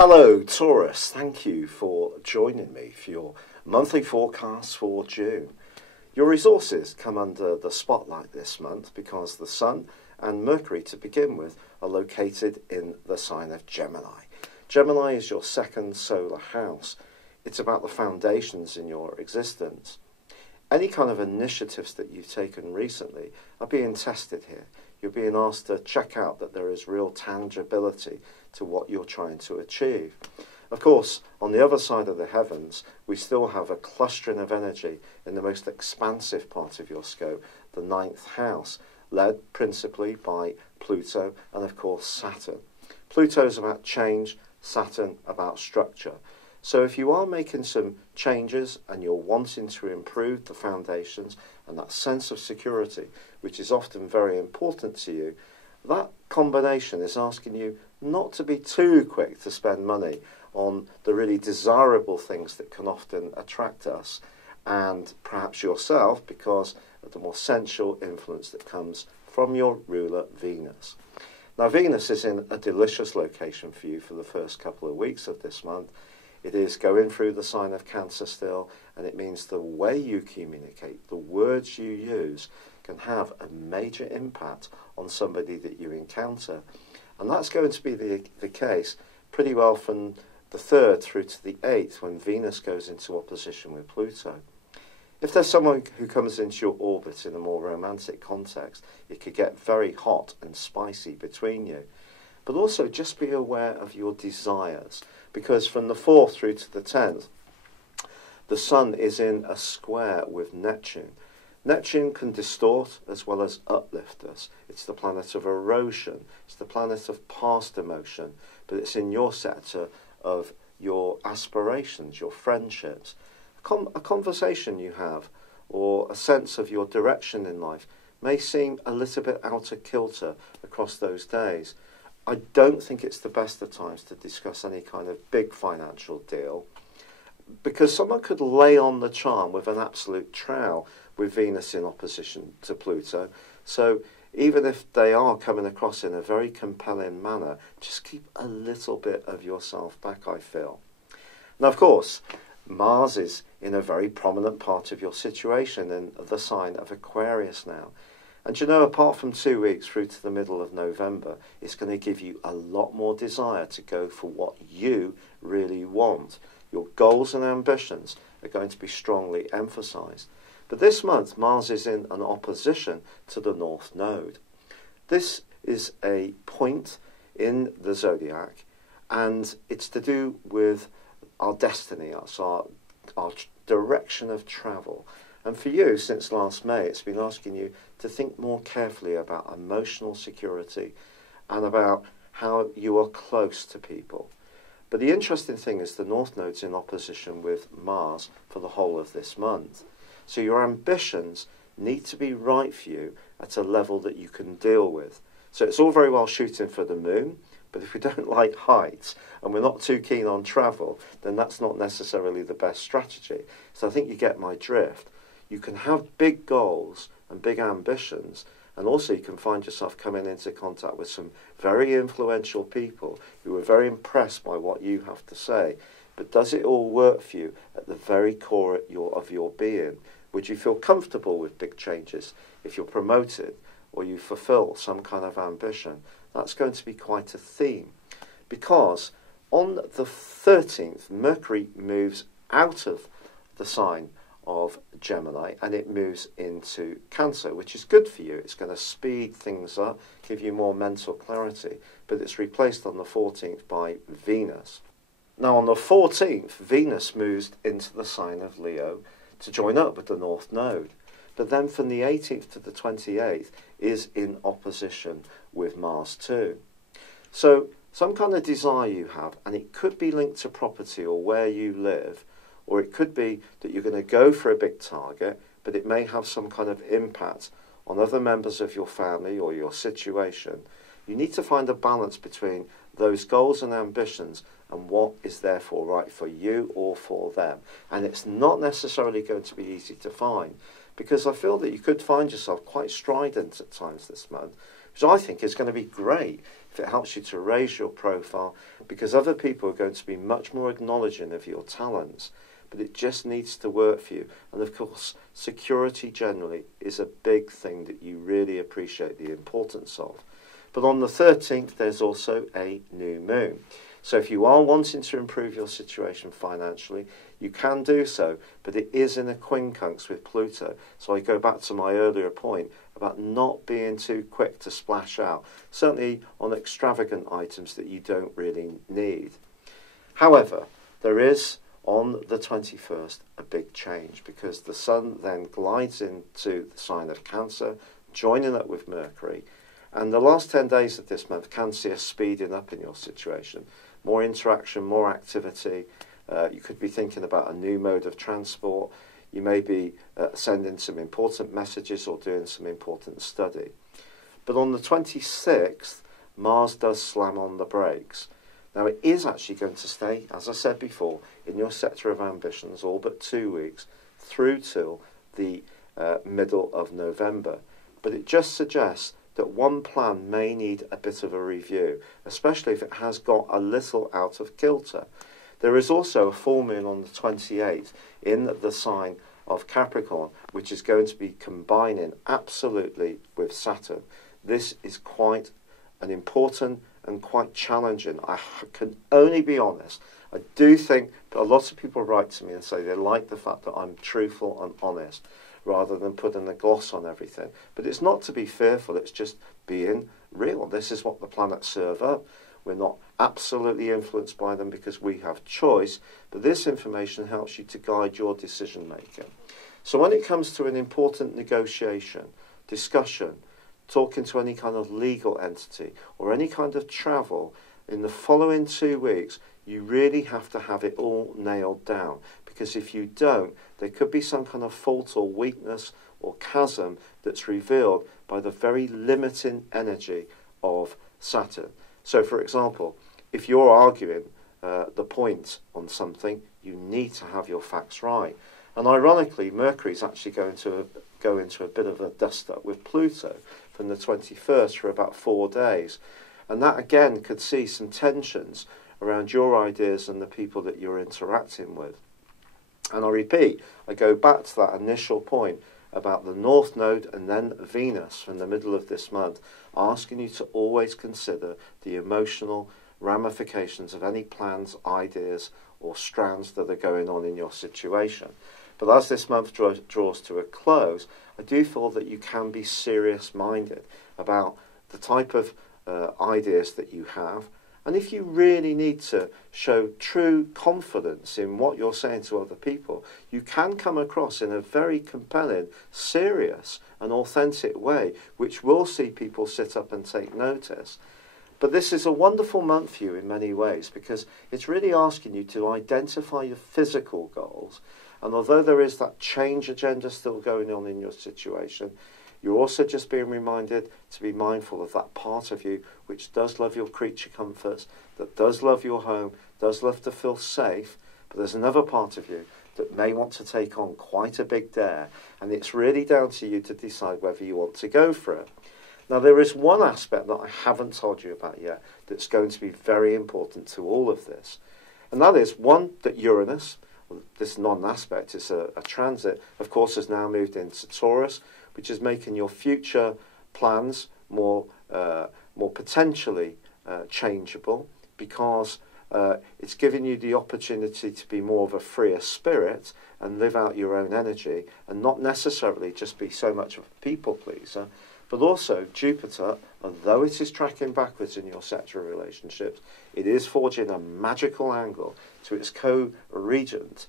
Hello Taurus, thank you for joining me for your monthly forecast for June. Your resources come under the spotlight this month because the Sun and Mercury, to begin with, are located in the sign of Gemini. Gemini is your second solar house. It's about the foundations in your existence. Any kind of initiatives that you've taken recently are being tested here. You're being asked to check out that there is real tangibility to what you're trying to achieve. Of course, on the other side of the heavens, we still have a clustering of energy in the most expansive part of your scope, the ninth house, led principally by Pluto and, of course, Saturn. Pluto is about change, Saturn about structure. So if you are making some changes and you're wanting to improve the foundations and that sense of security, which is often very important to you, that combination is asking you not to be too quick to spend money on the really desirable things that can often attract us and perhaps yourself because of the more sensual influence that comes from your ruler Venus. Now, Venus is in a delicious location for you for the first couple of weeks of this month. It is going through the sign of Cancer still, and it means the way you communicate, the words you use, can have a major impact on somebody that you encounter. And that's going to be the case pretty well from the 3rd through to the 8th when Venus goes into opposition with Pluto. If there's someone who comes into your orbit in a more romantic context, it could get very hot and spicy between you. But also just be aware of your desires, because from the 4th through to the 10th, the Sun is in a square with Neptune. Neptune can distort as well as uplift us. It's the planet of erosion. It's the planet of past emotion, but it's in your sector of your aspirations, your friendships. A conversation you have or a sense of your direction in life may seem a little bit out of kilter across those days. I don't think it's the best of times to discuss any kind of big financial deal because someone could lay on the charm with an absolute trowel with Venus in opposition to Pluto. So even if they are coming across in a very compelling manner, just keep a little bit of yourself back, I feel. Now, of course, Mars is in a very prominent part of your situation in the sign of Aquarius now. And you know, apart from 2 weeks through to the middle of November, it's going to give you a lot more desire to go for what you really want. Your goals and ambitions are going to be strongly emphasized. But this month, Mars is in an opposition to the North Node. This is a point in the Zodiac, and it's to do with our destiny, our direction of travel. And for you, since last May, it's been asking you to think more carefully about emotional security and about how you are close to people. But the interesting thing is the North Node's in opposition with Mars for the whole of this month. So your ambitions need to be right for you at a level that you can deal with. So it's all very well shooting for the moon, but if we don't like heights and we're not too keen on travel, then that's not necessarily the best strategy. So I think you get my drift. You can have big goals and big ambitions, and also you can find yourself coming into contact with some very influential people who are very impressed by what you have to say. But does it all work for you at the very core of your being? Would you feel comfortable with big changes if you're promoted or you fulfill some kind of ambition? That's going to be quite a theme, because on the 13th, Mercury moves out of the sign of Gemini and it moves into Cancer, which is good for you. It's going to speed things up, give you more mental clarity, but it's replaced on the 14th by Venus. Now on the 14th, Venus moves into the sign of Leo to join up with the North Node. But then from the 18th to the 28th is in opposition with Mars too. So some kind of desire you have, and it could be linked to property or where you live, or it could be that you're going to go for a big target, but it may have some kind of impact on other members of your family or your situation. You need to find a balance between those goals and ambitions and what is therefore right for you or for them. And it's not necessarily going to be easy to find, because I feel that you could find yourself quite strident at times this month, which I think is going to be great if it helps you to raise your profile, because other people are going to be much more acknowledging of your talents. But it just needs to work for you. And of course, security generally is a big thing that you really appreciate the importance of. But on the 13th, there's also a new moon. So if you are wanting to improve your situation financially, you can do so, but it is in a quincunx with Pluto. So I go back to my earlier point about not being too quick to splash out, certainly on extravagant items that you don't really need. However, there is, on the 21st, a big change, because the Sun then glides into the sign of Cancer, joining up with Mercury. And the last 10 days of this month can see a speeding up in your situation. More interaction, more activity. You could be thinking about a new mode of transport. You may be sending some important messages or doing some important study. But on the 26th, Mars does slam on the brakes. Now, it is actually going to stay, as I said before, in your sector of ambitions all but 2 weeks through till the middle of November. But it just suggests that one plan may need a bit of a review, especially if it has got a little out of kilter. There is also a full moon on the 28th in the sign of Capricorn, which is going to be combining absolutely with Saturn. This is quite an important and quite challenging. I can only be honest. I do think that a lot of people write to me and say they like the fact that I'm truthful and honest, rather than putting a gloss on everything. But it's not to be fearful, it's just being real. This is what the planets serve up. We're not absolutely influenced by them because we have choice, but this information helps you to guide your decision making. So when it comes to an important negotiation, discussion, talking to any kind of legal entity or any kind of travel, in the following 2 weeks, you really have to have it all nailed down. Because if you don't, there could be some kind of fault or weakness or chasm that's revealed by the very limiting energy of Saturn. So, for example, if you're arguing the point on something, you need to have your facts right. And ironically, Mercury's actually going to go into a bit of a dust-up with Pluto from the 21st for about 4 days. And that, again, could see some tensions around your ideas and the people that you're interacting with. And I repeat, I go back to that initial point about the North Node and then Venus from the middle of this month, asking you to always consider the emotional ramifications of any plans, ideas, or strands that are going on in your situation. But as this month draws to a close, I do feel that you can be serious-minded about the type of ideas that you have. And if you really need to show true confidence in what you're saying to other people, you can come across in a very compelling, serious and authentic way, which will see people sit up and take notice. But this is a wonderful month for you in many ways, because it's really asking you to identify your physical goals. And although there is that change agenda still going on in your situation, you're also just being reminded to be mindful of that part of you which does love your creature comforts, that does love your home, does love to feel safe. But there's another part of you that may want to take on quite a big dare. And it's really down to you to decide whether you want to go for it. Now, there is one aspect that I haven't told you about yet that's going to be very important to all of this. And that is, one, that Uranus, this non-aspect, is a transit, of course, has now moved into Taurus, which is making your future plans more potentially changeable, because it's giving you the opportunity to be more of a freer spirit and live out your own energy and not necessarily just be so much of a people pleaser. But also, Jupiter, although it is tracking backwards in your sector of relationships, it is forging a magical angle to its co-regent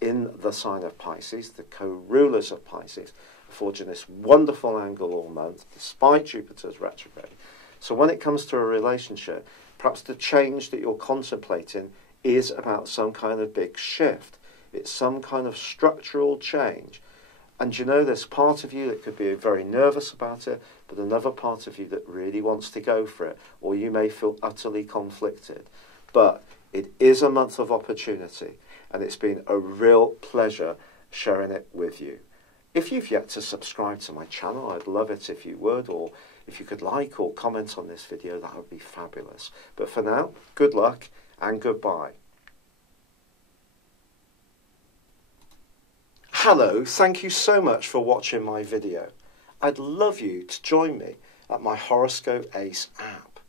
in the sign of Pisces, the co-rulers of Pisces, forging this wonderful angle all month, despite Jupiter's retrograde. So when it comes to a relationship, perhaps the change that you're contemplating is about some kind of big shift. It's some kind of structural change. And you know, there's part of you that could be very nervous about it, but another part of you that really wants to go for it, or you may feel utterly conflicted. But it is a month of opportunity, and it's been a real pleasure sharing it with you. If you've yet to subscribe to my channel, I'd love it if you would, or if you could like or comment on this video, that would be fabulous. But for now, good luck and goodbye. Hello, thank you so much for watching my video. I'd love you to join me at my Horoscope Ace app.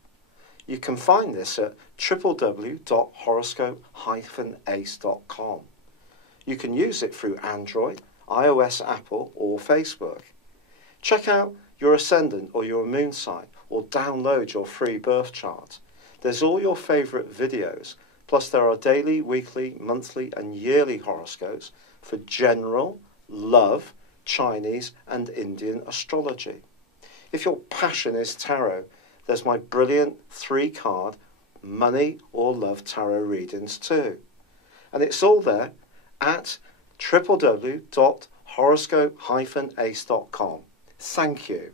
You can find this at www.horoscope-ace.com. You can use it through Android, iOS, Apple or Facebook. Check out your ascendant or your moon sign, or download your free birth chart. There's all your favourite videos, plus there are daily, weekly, monthly and yearly horoscopes for general, love, Chinese and Indian astrology. If your passion is tarot, there's my brilliant 3-card money or love tarot readings too. And it's all there at www.horoscope-ace.com. Thank you.